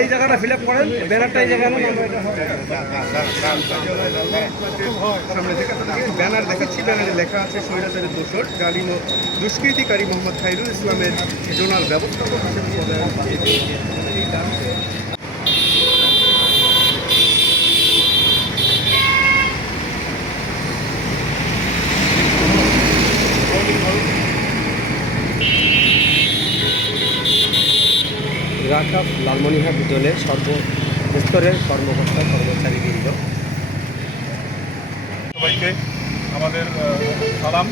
এই জায়গাটা fill up করেন, ব্যানারটা এই ব্যানার দেখাচ্ছি, ব্যানারে লেখা আছে স্বৈরাচারের দোষর ও দুষ্কৃতিকারী মোহাম্মদ খাইরুল ইসলামের জোনাল ব্যবস্থাপক হিসেবে রাকাব লালমনিহাট জোনের সর্বস্তরের কর্মকর্তা, কর্মচারীবৃন্দ। সবাইকে আমাদের সালাম।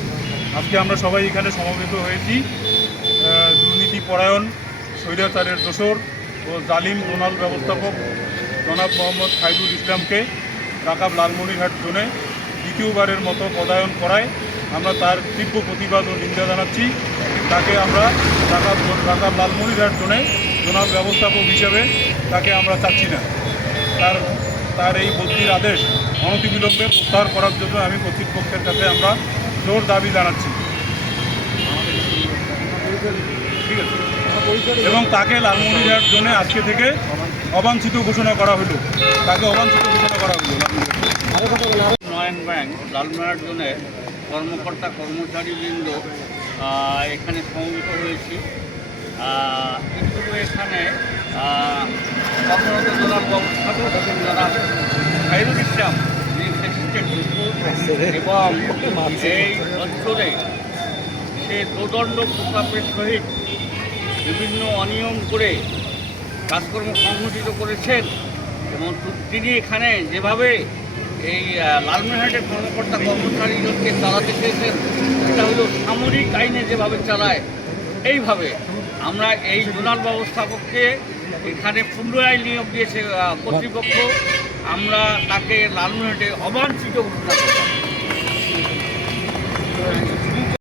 আজকে আমরা সবাই এখানে সমবেত হয়েছি। দুর্নীতি পরায়ণ, স্বৈরাচারের দোসর ও জালিম ডোনাল ব্যবস্থাপক জনাব মোহাম্মদ খাইদুল ইসলামকে রাকাব লালমনিরহাট জোনে দ্বিতীয়বারের মতো পদায়ন করায় আমরা তার তীব্র প্রতিবাদ ও নিন্দা জানাচ্ছি। তাকে আমরা রাকাব রাকাব লালমনিরহাট জোনে জোনাল ব্যবস্থাপক হিসেবে তাকে আমরা চাচ্ছি না। তার তার এই বদলির আদেশ অনতিবিলম্বে প্রত্যাহার করার জন্য আমি কর্তৃপক্ষের কাছে আমরা জোর দাবি জানাচ্ছি। এবং তাকে লালমনিরহাট জন্য আজকে থেকে অবাঞ্ছিত ঘোষণা করা হলো। তাকে অবাঞ্ছিত ঘোষণা করা হলো। উন্নয়ন ব্যাংক লালমেলার জন্য কর্মকর্তা কর্মচারীবৃন্দ এখানে সমবেত হয়েছি। কিন্তু এখানে কর্মরত যারা খাইরুল ইসলাম এবং এই অঞ্চলে সে দোদণ্ড প্রতাপের সহিত বিভিন্ন অনিয়ম করে কাজকর্ম সংঘটিত করেছেন এবং তিনি এখানে যেভাবে এই লালমনিরহাটের কর্মকর্তা কর্মচারীদেরকে চালাতে চেয়েছেন, সেটা হলো সামরিক আইনে যেভাবে চালায়, এইভাবে আমরা এই জোনাল ব্যবস্থাপককে এখানে পুনরায় নিয়োগ দিয়েছে কর্তৃপক্ষ। আমরা তাকে লালমেটে অবাঞ্ছিত ঘোষণা করলাম।